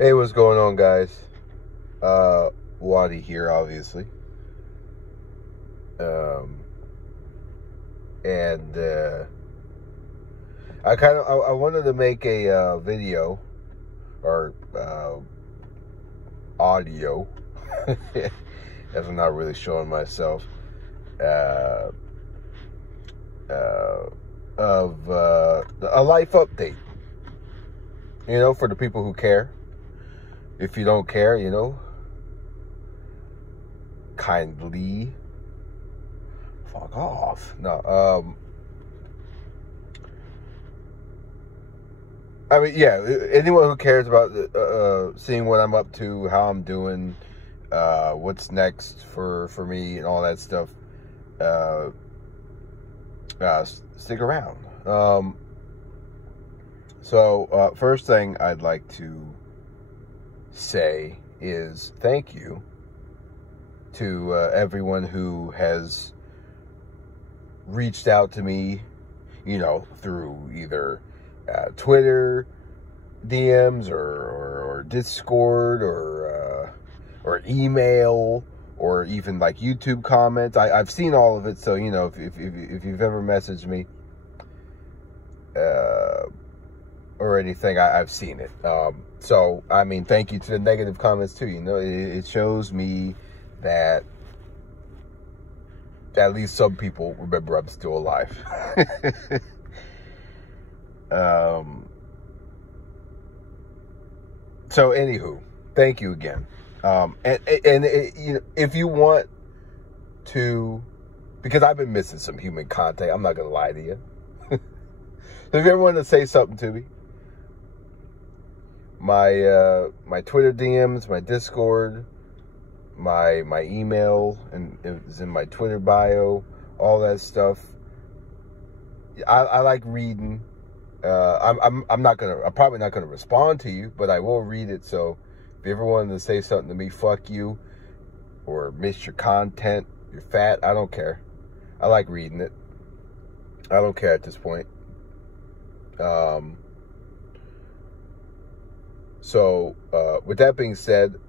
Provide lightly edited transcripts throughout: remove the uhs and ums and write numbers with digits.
Hey, what's going on, guys? Wadi here, obviously. Um, and I wanted to make a video or audio, as I'm not really showing myself, uh, of a life update. You know, for the people who care. If you don't care, you know, kindly fuck off. No, I mean, yeah, anyone who cares about seeing what I'm up to, how I'm doing, what's next for me and all that stuff, stick around. So first thing I'd like to say is thank you to everyone who has reached out to me, you know, through either Twitter DMs or Discord or email or even like YouTube comments. I've seen all of it, so you know, if you've ever messaged me or anything, I've seen it. So, I mean, thank you to the negative comments, too. You know, it shows me that at least some people remember I'm still alive. So, anywho, thank you again. And you know, if you want to, because I've been missing some human contact, I'm not going to lie to you. So if you ever want to say something to me, my Twitter DMs, my Discord, my email, and it's in my Twitter bio, all that stuff. I like reading. I'm probably not gonna respond to you, but I will read it. So if you ever wanted to say something to me, fuck you, or miss your content, you're fat, I don't care. I like reading it. I don't care at this point. So, with that being said,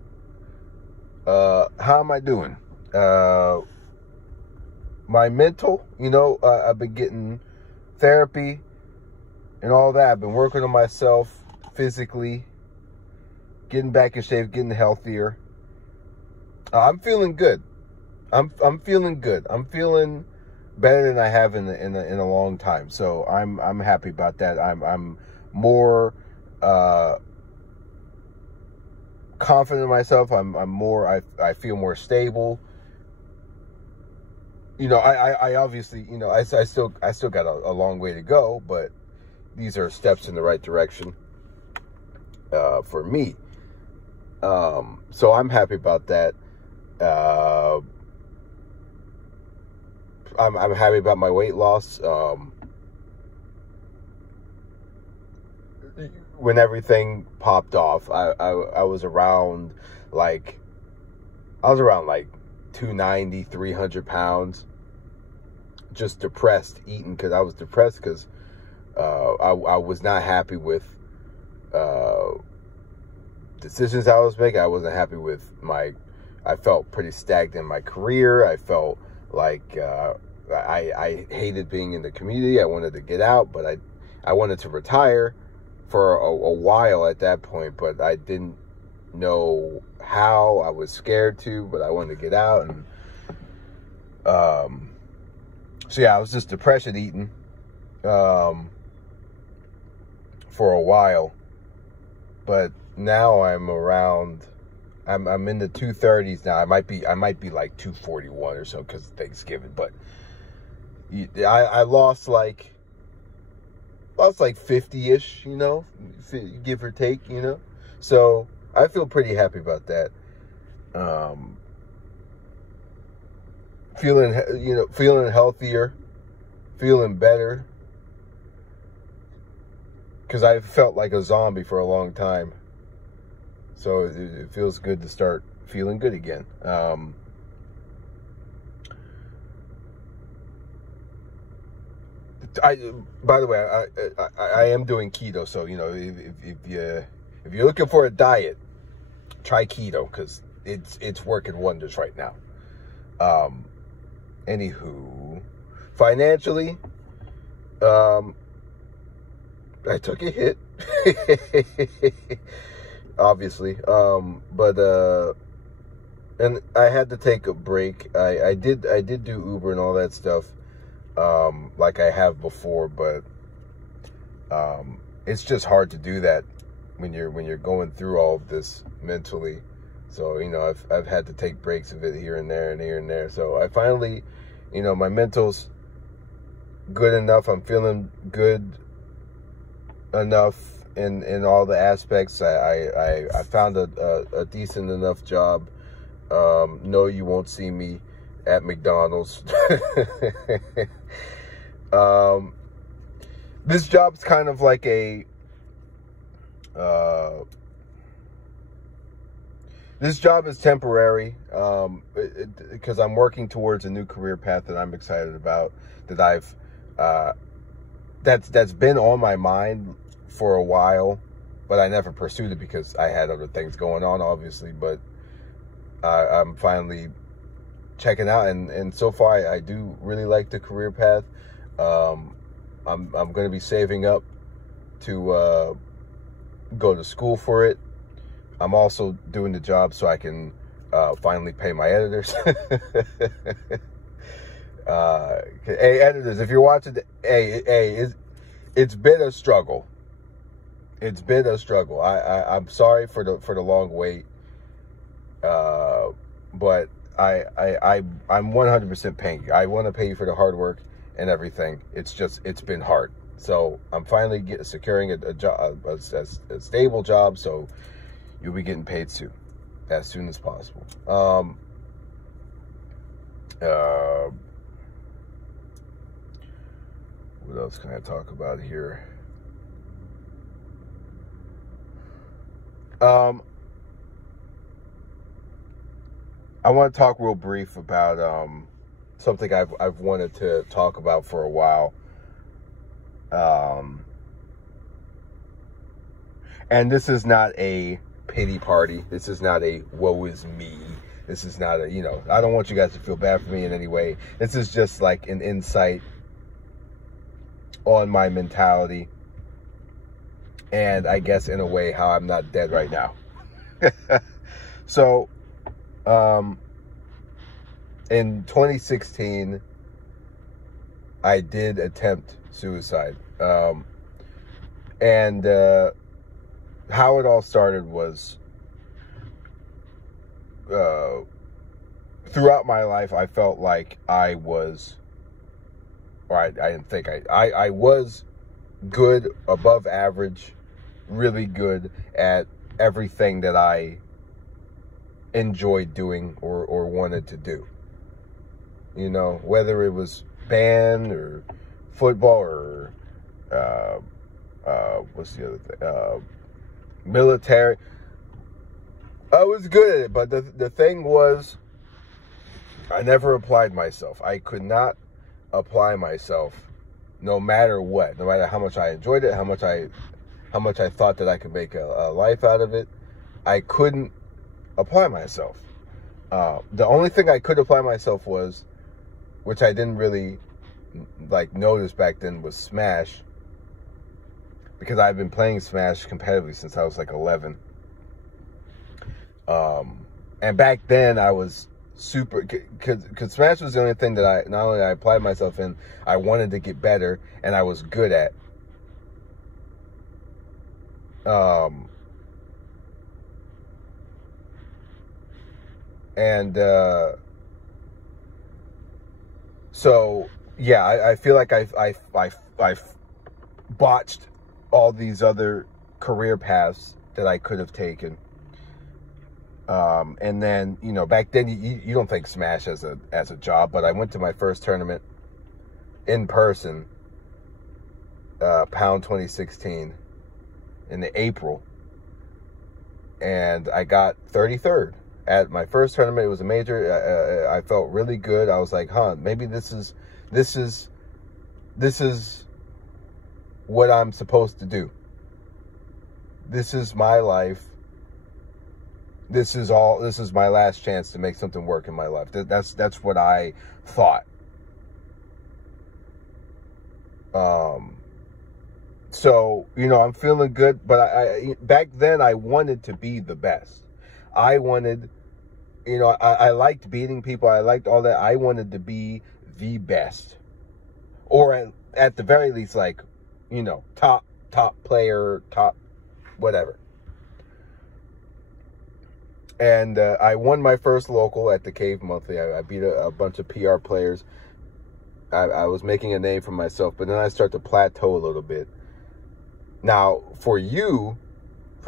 how am I doing? My mental, you know, I've been getting therapy and all that. I've been working on myself physically, getting back in shape, getting healthier. I'm feeling good. I'm feeling good. I'm feeling better than I have in a long time. So I'm happy about that. I'm more confident in myself. I feel more stable. You know, I obviously, you know, I still got a long way to go, but these are steps in the right direction for me. So I'm happy about that. I'm happy about my weight loss. When everything popped off, I was around like 290, 300 pounds, just depressed, eating because I was depressed because I was not happy with decisions I was making. I wasn't happy with I felt pretty stagnant in my career. I felt like I hated being in the community. I wanted to get out, but I wanted to retire for a while at that point, but I didn't know how. I was scared to, but I wanted to get out. And so yeah, I was just depression eating for a while, but now I'm in the 230s now. I might be like 241 or so because of Thanksgiving, but I lost like 50-ish, you know, give or take, you know. So I feel pretty happy about that. Feeling healthier, feeling better, because I felt like a zombie for a long time. So it feels good to start feeling good again. By the way, I am doing keto, so you know, if If you're looking for a diet, try keto, because it's working wonders right now. Anywho, financially, I took a hit, obviously, and I had to take a break. I did do Uber and all that stuff, like I have before, but it's just hard to do that when you're going through all of this mentally. So, you know, I've had to take breaks of it here and there and here and there. So I finally, you know, my mental's good enough. I'm feeling good enough in all the aspects. I found a decent enough job. No, you won't see me at McDonald's. This job's kind of like this job is temporary, because I'm working towards a new career path that I'm excited about, that that's been on my mind for a while, but I never pursued it because I had other things going on, obviously. But I'm finally checking out, and so far I do really like the career path. I'm going to be saving up to go to school for it. I'm also doing the job so I can finally pay my editors. Hey, editors, if you're watching, it's been a struggle. It's been a struggle. I'm sorry for the long wait, but I'm 100% paying you. I want to pay you for the hard work and everything. It's been hard. So I'm finally securing a job, a stable job. So you'll be getting paid soon, as soon as possible. What else can I talk about here? I want to talk real brief about something I've wanted to talk about for a while. And this is not a pity party. This is not a woe is me. This is not a, you know, I don't want you guys to feel bad for me in any way. This is just like an insight on my mentality, and I guess in a way how I'm not dead right now. So, in 2016, I did attempt suicide. And how it all started was, throughout my life, I felt like I was, or I didn't think, I was good, above average, really good at everything that I enjoyed doing or wanted to do. You know, whether it was band or football or what's the other thing? Military. I was good at it, but the thing was, I never applied myself. I could not apply myself, no matter what, no matter how much I enjoyed it, how much I thought that I could make a life out of it. I couldn't apply myself. The only thing I could apply myself was, which I didn't really like notice back then, was Smash, because I've been playing Smash competitively since I was like 11. And back then I was super, because Smash was the only thing that I, not only I applied myself in, I wanted to get better, and I was good at. So yeah, I feel like I've botched all these other career paths that I could have taken. And then, you know, back then you don't think Smash as a job, but I went to my first tournament in person, Pound 2016, in April, and I got 33rd at my first tournament. It was a major. I felt really good. I was like, huh, maybe this is what I'm supposed to do. this is my life. This is my last chance to make something work in my life. That's what I thought. So, I'm feeling good, but I back then I wanted to be the best. I wanted, I liked beating people. I liked all that. I wanted to be the best, or at the very least, like, top player, top whatever. And I won my first local at the Cave Monthly. I beat a bunch of PR players. I was making a name for myself, but then I start to plateau a little bit. Now, for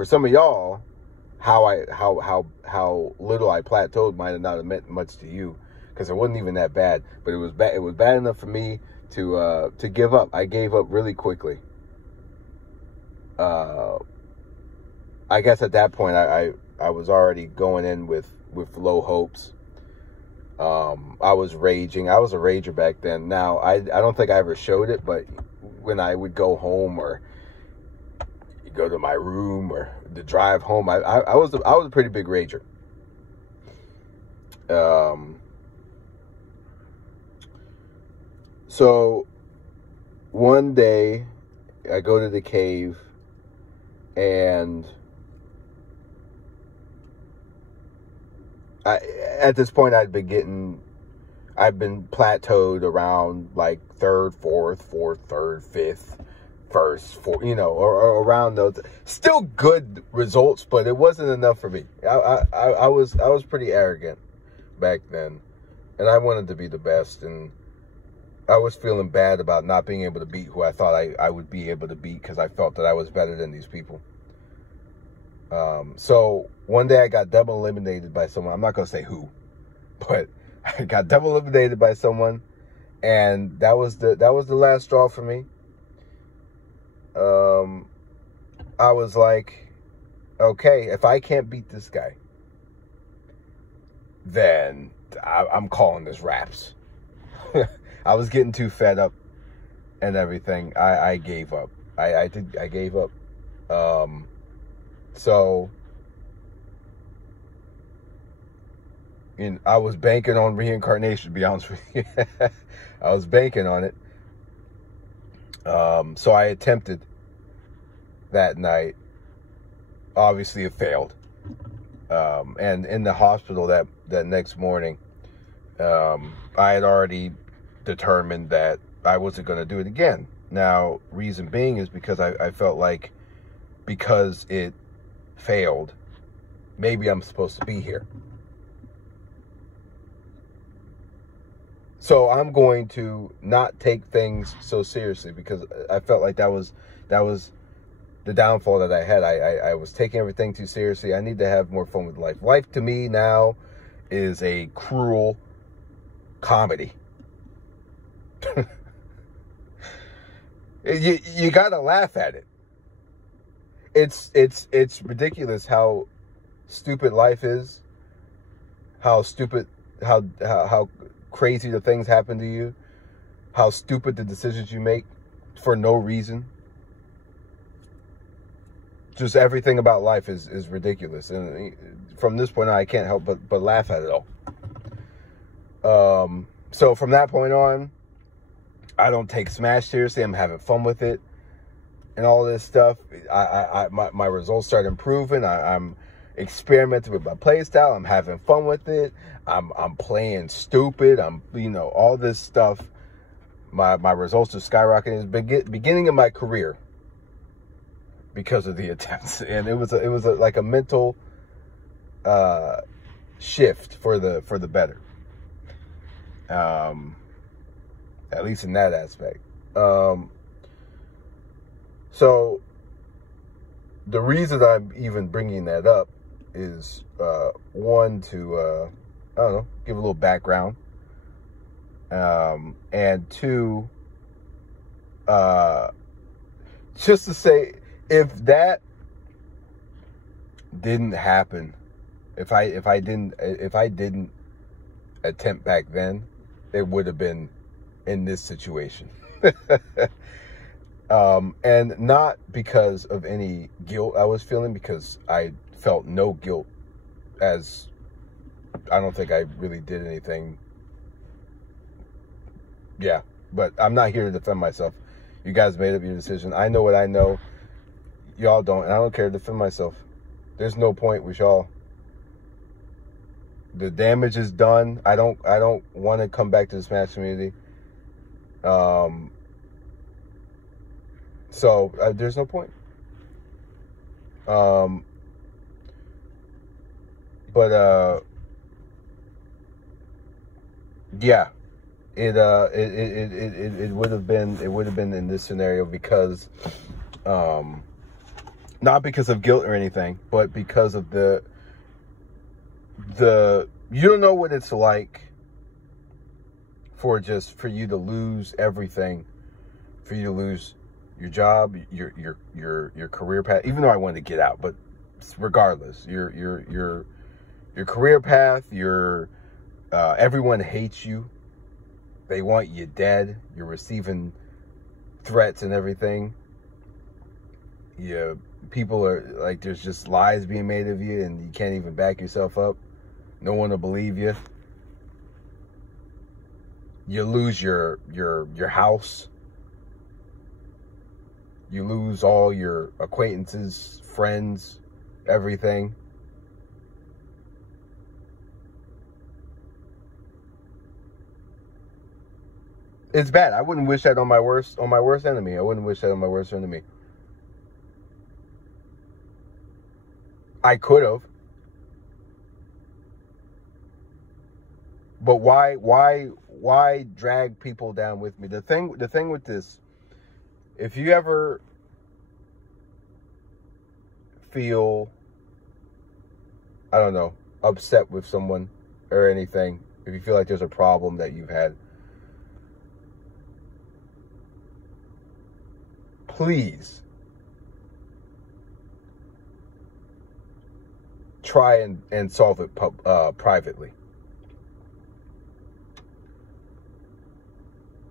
some of y'all, how little I plateaued might have not meant much to you, because it wasn't even that bad. But it was bad. It was bad enough for me to give up. I gave up really quickly. I guess at that point I was already going in with low hopes. I was raging. I was a rager back then. Now, I don't think I ever showed it, but when I would go home or go to my room or the drive home, I was a pretty big rager. So one day I go to the cave, and at this point I've been plateaued around like third, fourth, third, fifth, first, fourth, or around those. Still good results, but it wasn't enough for me. I was pretty arrogant back then, and I wanted to be the best, and I was feeling bad about not being able to beat who I thought I would be able to beat, because I felt that I was better than these people. So one day I got double eliminated by someone. I'm not going to say who, but I got double eliminated by someone, and that was the last straw for me. I was like, okay, if I can't beat this guy, then I'm calling this wraps. I was getting too fed up and everything. I gave up. I gave up. So, I was banking on reincarnation, to be honest with you. I was banking on it. So I attempted that night. Obviously, it failed. And in the hospital that next morning, I had already determined that I wasn't going to do it again. Now, reason being is because I felt like, because it failed, maybe I'm supposed to be here. So I'm going to not take things so seriously, because I felt like that was the downfall that I had. I was taking everything too seriously. I need to have more fun with life. Life to me now is a cruel comedy. You gotta laugh at it. It's ridiculous how stupid life is. How crazy the things happen to you. How stupid the decisions you make for no reason. Just everything about life is ridiculous. And from this point on, I can't help but laugh at it all. So from that point on, I don't take Smash seriously. I'm having fun with it and all this stuff. My results start improving. I'm experimenting with my play style. I'm having fun with it. I'm playing stupid. All this stuff. My results are skyrocketing. It's beginning of my career because of the attempts, and it was like a mental shift for the better. At least in that aspect. So the reason I'm even bringing that up is, one, to, I don't know, give a little background. And two, just to say, if that didn't happen, if I didn't attempt back then, it would have been in this situation. And not because of any guilt I was feeling, because I felt no guilt, as I don't think I really did anything. Yeah, but I'm not here to defend myself. You guys made up your decision. I know what I know. Y'all don't, and I don't care to defend myself. There's no point with y'all. The damage is done. I don't want to come back to the Smash community. So there's no point. Yeah, it would have been in this scenario because, not because of guilt or anything, but because of the you don't know what it's like for you to lose everything, for you to lose your job, your career path. Even though I wanted to get out, but regardless, your career path, everyone hates you. They want you dead. You're receiving threats and everything. People are like, there's just lies being made of you, and you can't even back yourself up. No one will believe you. You lose your house. You lose all your acquaintances, friends, everything. It's bad. I wouldn't wish that on my worst enemy. I wouldn't wish that on my worst enemy. I could have. But why drag people down with me? The thing with this, if you ever feel, I don't know, upset with someone or anything, if you feel like there's a problem that you've had, please try and solve it privately.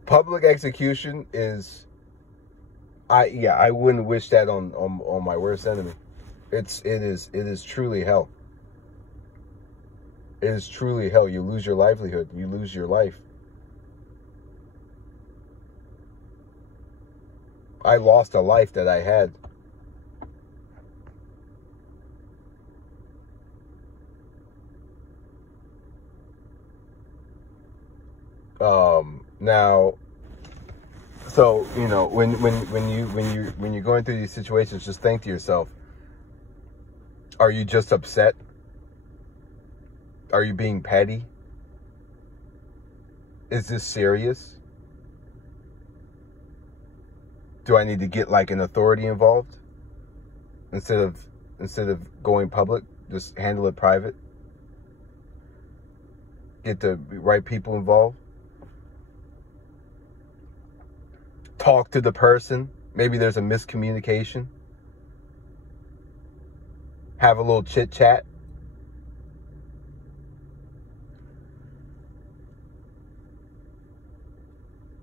Public execution is, I wouldn't wish that on my worst enemy. It is truly hell. It is truly hell. You lose your livelihood. You lose your life. I lost a life that I had. Now, so when you're going through these situations, just think to yourself: are you just upset? Are you being petty? Is this serious? Do I need to get like an authority involved instead of going public? Just handle it private. Get the right people involved. Talk to the person. Maybe there's a miscommunication. Have a little chit chat.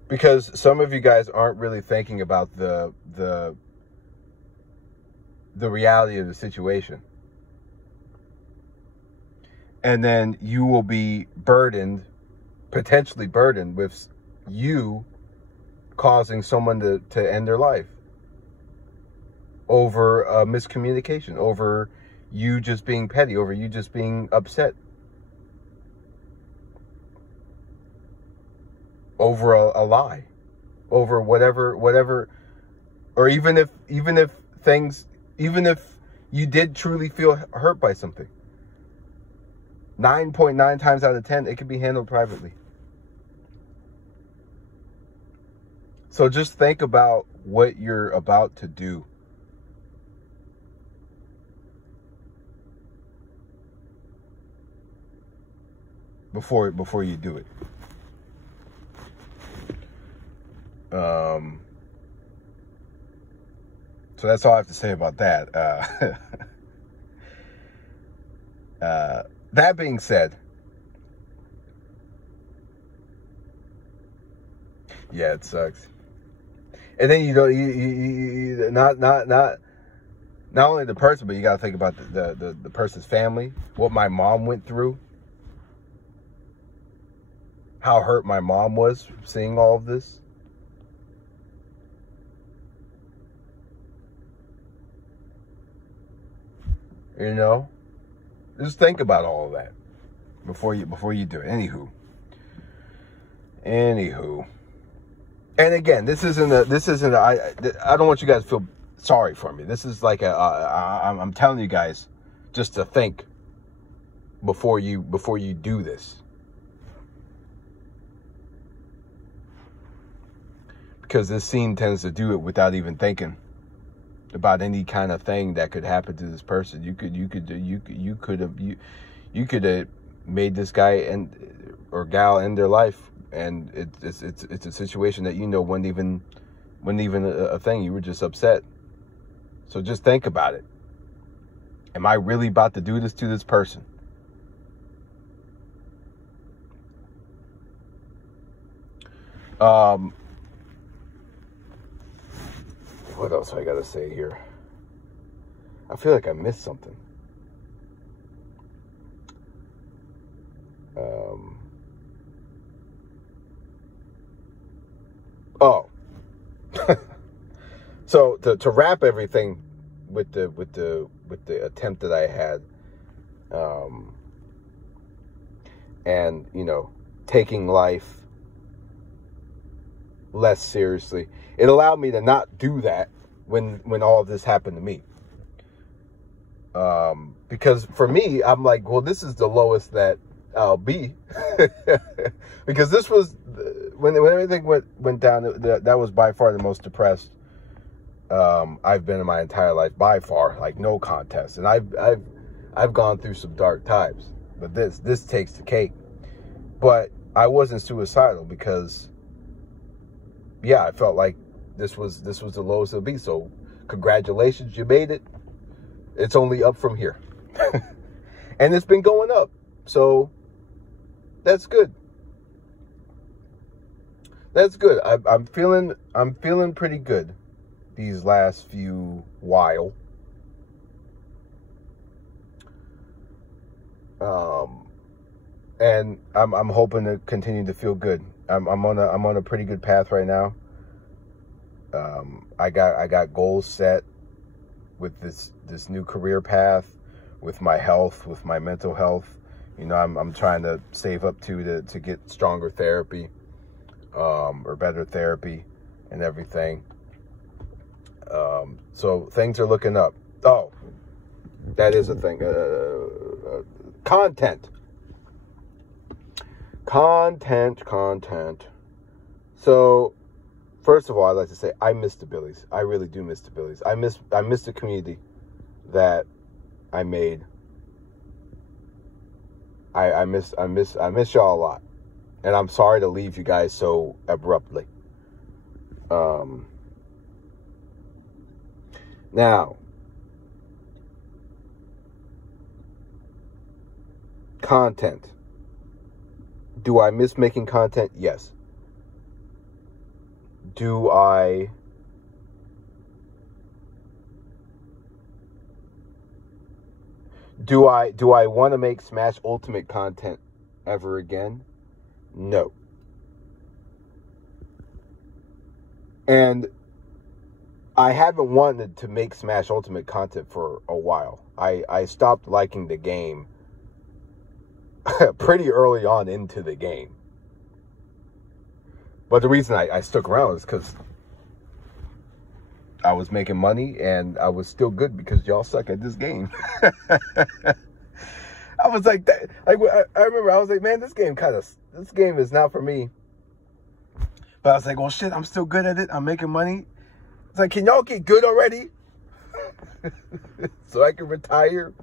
Because some of you guys aren't really thinking about the reality of the situation. And then you will be potentially burdened with you causing someone to end their life over a miscommunication, over you just being petty, over you just being upset, over a lie, over whatever, or even if you did truly feel hurt by something, 9.9 times out of 10, it can be handled privately. So just think about what you're about to do. Before you do it. So that's all I have to say about that. That being said, yeah, it sucks. And then you not only the person, but you got to think about the person's family, what my mom went through, how hurt my mom was seeing all of this. You know, just think about all of that before you do it. Anywho. And again, this isn't I don't want you guys to feel sorry for me. This is like I'm telling you guys just to think before you do this. Because this scene tends to do it without even thinking about any kind of thing that could happen to this person. You could have made this guy or gal end their life, and it's a situation that wasn't even a thing. You were just upset. So just think about it. Am I really about to do this to this person? What else I gotta say here? I feel like I missed something. Oh, so to wrap everything with the attempt that I had, and taking life less seriously, it allowed me to not do that when all of this happened to me. Because for me, I'm like, well, this is the lowest that I'll be. Because this was when everything went down. That was by far the most depressed I've been in my entire life, by far, like no contest. And I've gone through some dark times, but this takes the cake. But I wasn't suicidal because, yeah, I felt like this was the lowest it'll be. So congratulations, you made it. It's only up from here. And it's been going up. So that's good. That's good. I'm feeling pretty good these last few while. And I'm hoping to continue to feel good. I'm on a pretty good path right now. I got goals set with this new career path, with my health, with my mental health. I'm trying to save up to get stronger therapy, or better therapy and everything. So things are looking up. Oh, that is a thing. Content. So, first of all, I'd like to say I miss the Billies. I really do miss the Billies. I miss the community that I made. I miss y'all a lot, and I'm sorry to leave you guys so abruptly. Now, content. Do I miss making content? Yes. Do I want to make Smash Ultimate content ever again? No. And I haven't wanted to make Smash Ultimate content for a while. I stopped liking the game pretty early on into the game. But the reason I stuck around is because I was making money and I was still good because y'all suck at this game. I was like that. I remember I was like, man, this game is not for me. But I was like, well, shit, I'm still good at it. I'm making money. It's like, can y'all get good already? So I can retire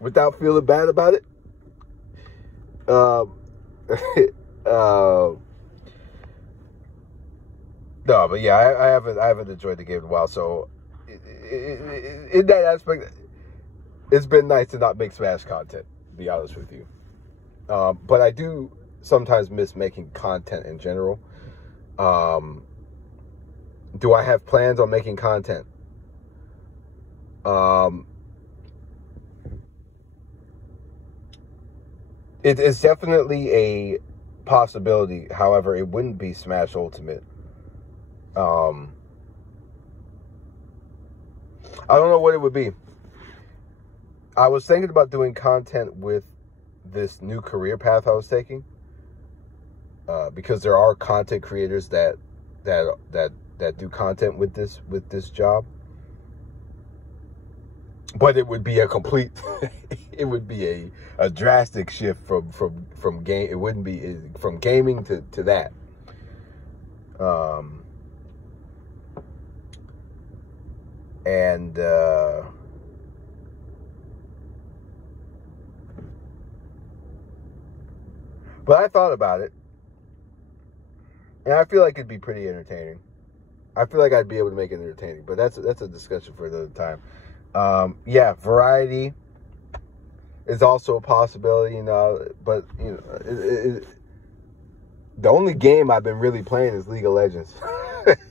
without feeling bad about it. No, but yeah, I haven't enjoyed the game in a while. So in that aspect, it's been nice to not make Smash content, to be honest with you. But I do sometimes miss making content in general. Do I have plans on making content? It's definitely a possibility. However, it wouldn't be Smash Ultimate. I don't know what it would be. I was thinking about doing content with this new career path I was taking, because there are content creators that do content with this job. But it would be a complete, it would be a drastic shift from game. It wouldn't be from gaming to that. But I thought about it, and I feel like it'd be pretty entertaining. I feel like I'd be able to make it entertaining, but that's a discussion for another time. Yeah, variety is also a possibility, you know, but you know, the only game I've been really playing is League of Legends,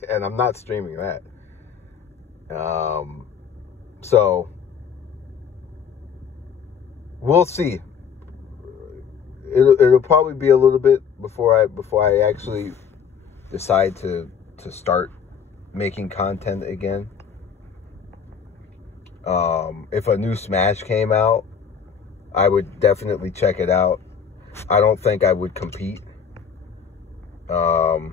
and I'm not streaming that. So we'll see. It'll probably be a little bit before I actually decide to start making content again. If a new Smash came out, I would definitely check it out. I don't think I would compete, because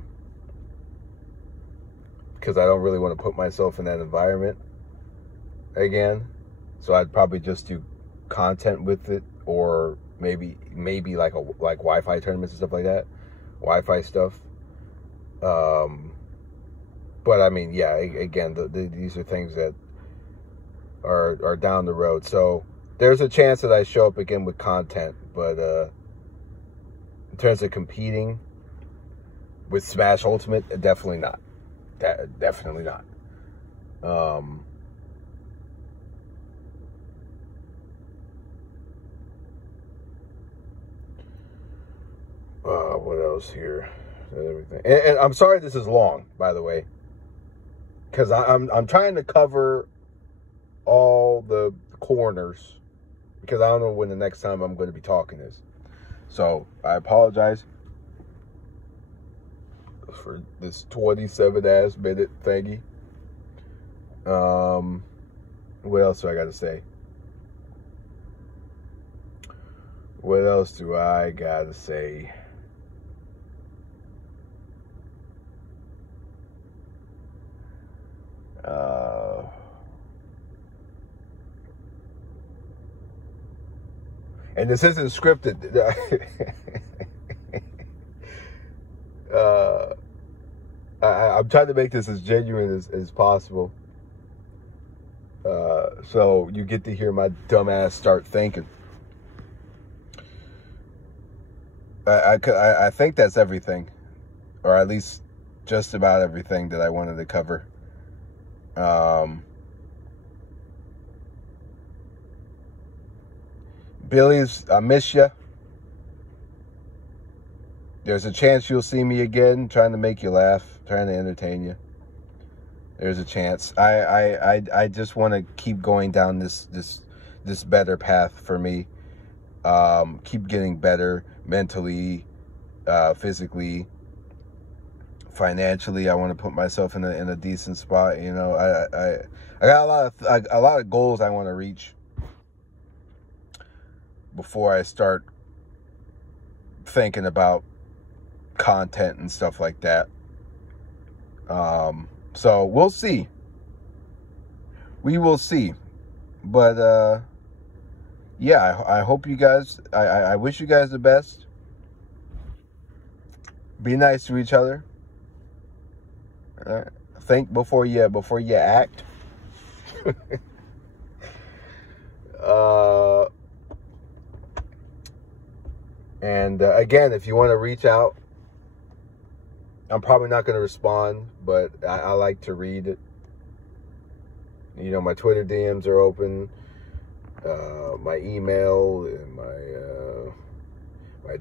I don't really want to put myself in that environment again. So I'd probably just do content with it, or maybe like Wi-Fi tournaments and stuff like that, Wi-Fi stuff. But I mean, yeah, again, these are things that are down the road. So there's a chance that I show up again with content, but in terms of competing with Smash Ultimate, definitely not. Definitely not. What else here? Everything. And I'm sorry this is long, by the way, because I'm trying to cover all the corners, because I don't know when the next time I'm going to be talking is. So I apologize for this 27-ass minute thingy. What else do I got to say? What else do I got to say? And this isn't scripted. I'm trying to make this as genuine as possible. So you get to hear my dumbass start thinking. I think that's everything, or at least just about everything that I wanted to cover. Billy's, I miss you. There's a chance you'll see me again, trying to make you laugh, trying to entertain you. There's a chance. I just want to keep going down this better path for me. Keep getting better mentally, physically, financially. I want to put myself in a decent spot. You know, I got a lot of goals I want to reach before I start thinking about content and stuff like that. So we'll see. We will see. But yeah, I hope you guys, I wish you guys the best. Be nice to each other. Think before you act. And again, if you want to reach out, I'm probably not going to respond, but I like to read it. You know, my Twitter DMs are open, my email, and my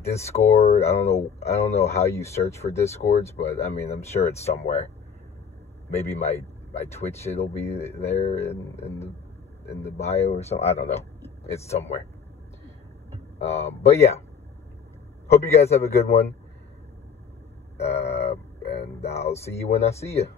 Discord. I don't know how you search for Discords, but I mean, I'm sure it's somewhere. Maybe my Twitch, it'll be there in the bio or something. I don't know. It's somewhere. But yeah, hope you guys have a good one. And I'll see you when I see you.